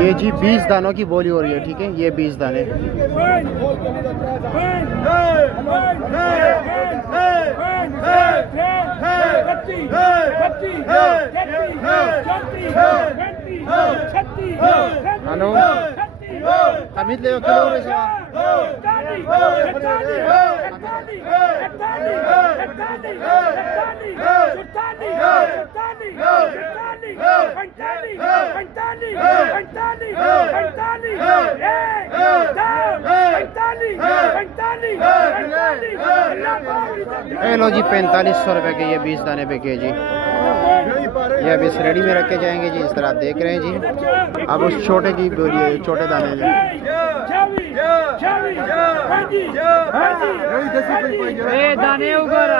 ये जी 20 दानों की बोली हो रही है, ठीक है, ये 20 दाने। हेलो हमीद ले किलो लो जी 4500 रुपए के ये 20 दाने पे के जी। ये अभी इस रेडी में रखे जाएंगे जी, इस तरह आप देख रहे हैं जी। अब उस छोटे की बोलिए, छोटे दाने जी दाने उगर